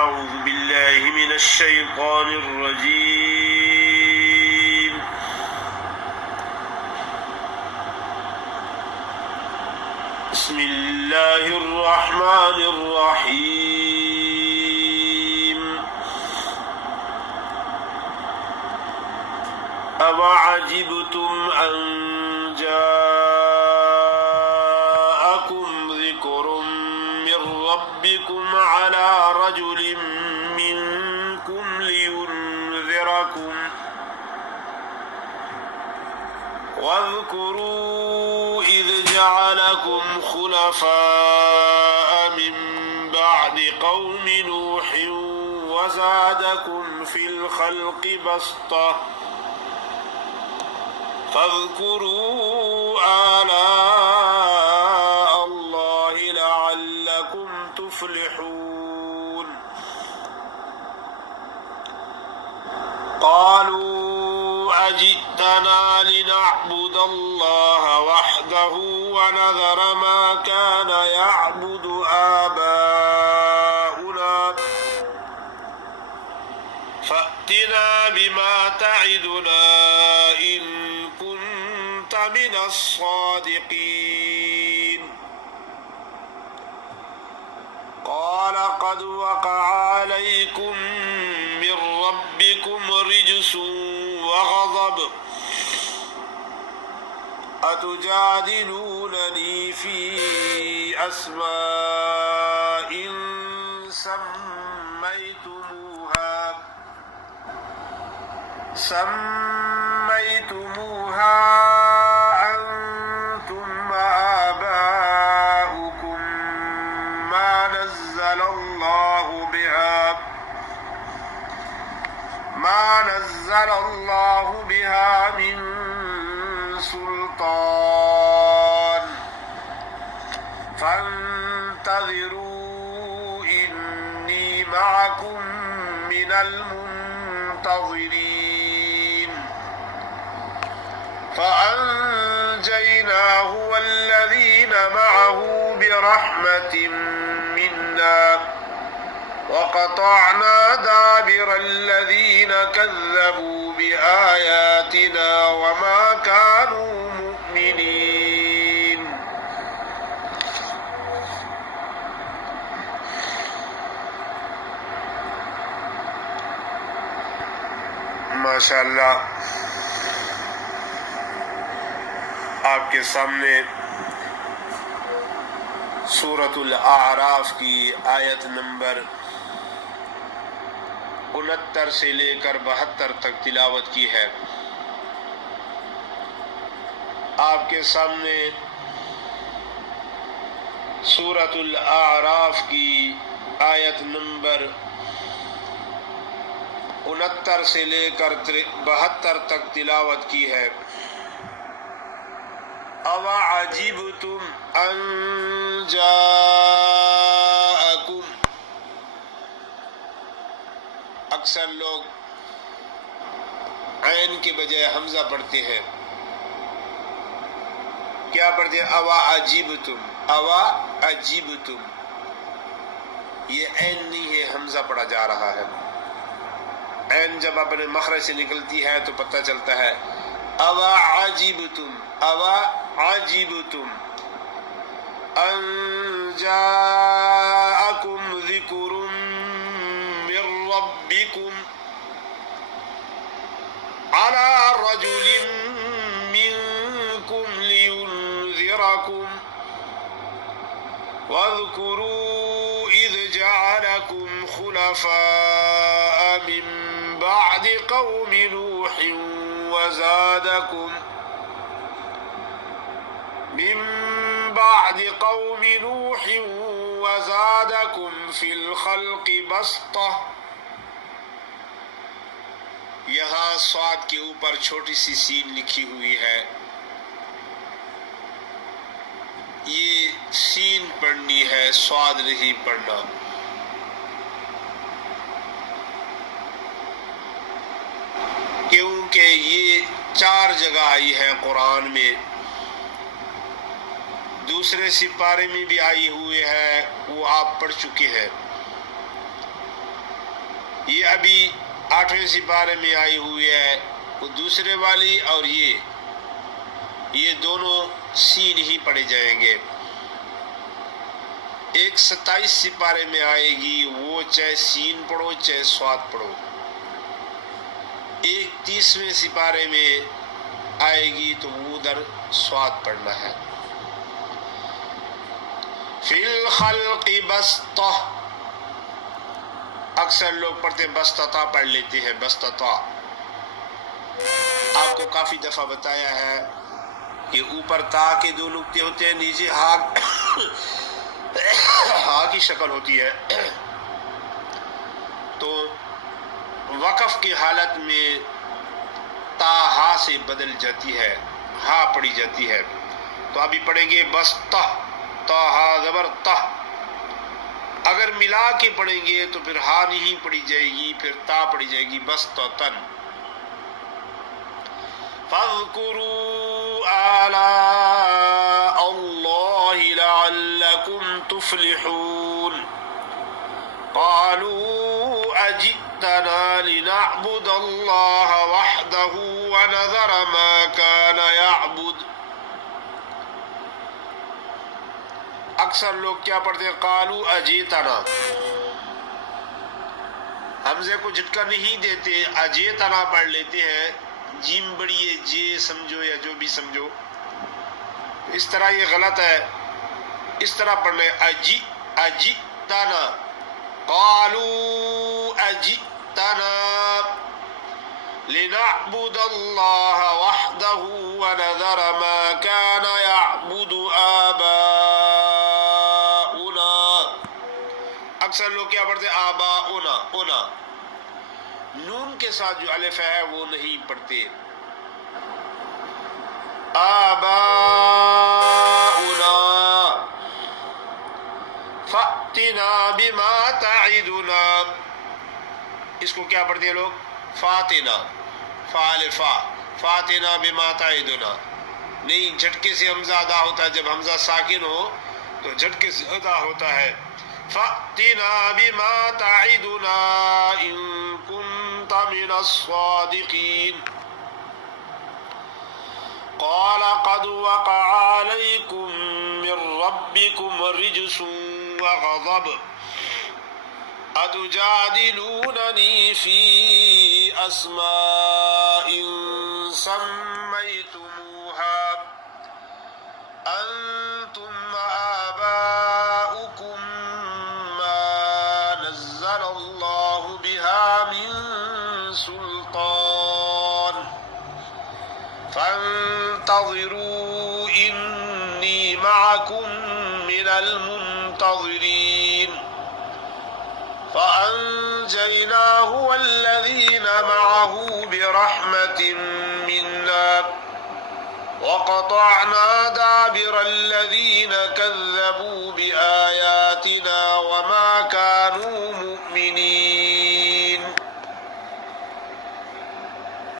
أعوذ بالله من الشيطان الرجيم. بسم الله الرحمن الرحيم. أَوَعَجِبْتُمْ أَنْ جَاءَكُمْ ذِكْرٌ مِّنْ رَبِّكُمْ عَلَى رَجُلٍ مِّنْكُمْ لِيُنذِرَكُمْ واذكروا إذ جعلكم خلفاء من بعد قوم نوح وزادكم في الخلق بسطة فاذكروا آلاء الله لعلكم تفلحون. قالوا أجئتنا لنعبد الله وحده ونذر ما كان يعبد آباؤنا فأتنا بما تعدنا إن كنت من الصادقين. قال قد وقع عليكم من ربكم رجس وغضب أتجادلونني في أسماء سميتموها أنتم وآباؤكم ما نزل الله بها من سلطان فانتظروا إني معكم من المنتظرين. فأنجيناه والذين معه برحمة منا وقطعنا دابر الذين كذبوا بآياتنا وما كانوا مؤمنين. ماشاءاللہ آپ کے سامنے سورۃ الاعراف کی آیت نمبر 69 سے لے کر 72 تک تلاوت کی ہے. آپ کے سامنے سورۃ الاعراف کی آیت نمبر 69 سے لے کر 72 تک تلاوت کی ہے. أَوَعَجِبْتُمْ أَنْ جَاءَكُمْ. اکثر لوگ عین کے بجائے حمزہ پڑھتے ہیں. کیا پڑھتے ہیں؟ أَوَعَجِبْتُمْ. أَوَعَجِبْتُمْ یہ عین نہیں ہے، حمزہ پڑھا جا رہا ہے. عین جب اپنے مخرج سے نکلتی ہے تو پتہ چلتا ہے أَوَعَجِبْتُمْ أَوَعَجِبْتُمْ أَنْ جَاءَكُمْ ذِكْرٌ مِّن رَبِّكُمْ عَلَى رَجُلٍ مِّنكُمْ لِيُنذِرَكُمْ واذكروا إذ جعلكم خلفاء من بعد قوم نوح وزادكم في الخلق بسطة. یہاں صاد کے اوپر چھوٹی سی سین لکھی ہوئی ہے. یہ سین پڑھنی ہے، صاد نہیں پڑھنا. کیونکہ یہ 4 جگہ آئی ہے قرآن میں. دوسرے 2 دوسرے سپارے میں بھی آئی ہوئی ہے، وہ آپ پڑھ چکے ہیں. یہ ابھی 8ویں سپارے میں آئی ہوئی ہے، وہ دوسرے والی اور یہ دونوں سین ہی پڑھے جائیں گے۔ ایک 27 سپارے میں آئے گی، وہ چاہے سین پڑھو چاہے سواد پڑھو۔ ایک 30ویں سپارے میں آئے گی تو وہ ادھر سواد پڑھنا ہے۔ فی الخلق بسطہ، اکثر لوگ پڑھتے ہیں بسطتا پڑھ لیتے ہیں، بسطتا۔ آپ کو کافی دفعہ بتایا ہے کہ اوپر تا کے 2 نقطے ہوتے ہیں، نیچے ہا کی شکل ہوتی ہے، تو وقف کی حالت میں تا ہا سے بدل جاتی ہے، ہا پڑھی جاتی ہے۔ تو ابھی پڑھیں گے بسطہ، تا ہا زبر تہ۔ اگر ملا کے پڑھیں گے تو پھر ہا نہیں پڑھی جائے گی، پھر تا پڑھی جائے گی بسطتن۔ فاذکروا آلاء اللہ لعلکم تفلحون۔ قالوا اجئتنا لنعبد اللہ وحدہ ونذر ما كان يعبد۔ اکثر لوگ کیا پڑھتے ہیں؟ قالوا اجئتنا، حمزے کو جھٹکا نہیں دیتے، اجئتنا پڑھ لیتے ہیں، جیم بڑیے جے سمجھو یا جو بھی سمجھو، اس طرح یہ غلط ہے، اس طرح پڑھنا ہے اجئتنا، قالوا اجئتنا لنعبد اللہ وحدہ ونذر ما كان يعبد آباؤنا۔ اکثر لوگ کیا پڑھتے ہیں؟ آباؤنا، اونا، نون کے ساتھ جو الف ہے وہ نہیں پڑھتے۔ آباؤنا فأتنا بما تعدنا، اس کو کیا پڑھتے ہیں لوگ؟ فاتنا، فالفا، فاتنا بما تعدنا، نہیں، جھٹکے سے حمزہ ادا ہوتا ہے، جب حمزہ ساکن ہو تو جھٹکے سے ادا ہوتا ہے۔ فأتنا بما تعدنا ان كنت من الصادقین۔ قال قد وقع عليكم من ربكم رجس وغضب أتجادلونني في أسماء سميتموها أنتم وآباؤكم ما نزل الله بها من سلطان فانتظروا إني معكم من المنتظرين۔ فأنجيناه والذين معه برحمة منا وقطعنا دابر الذين كذبوا بآياتنا وما كانوا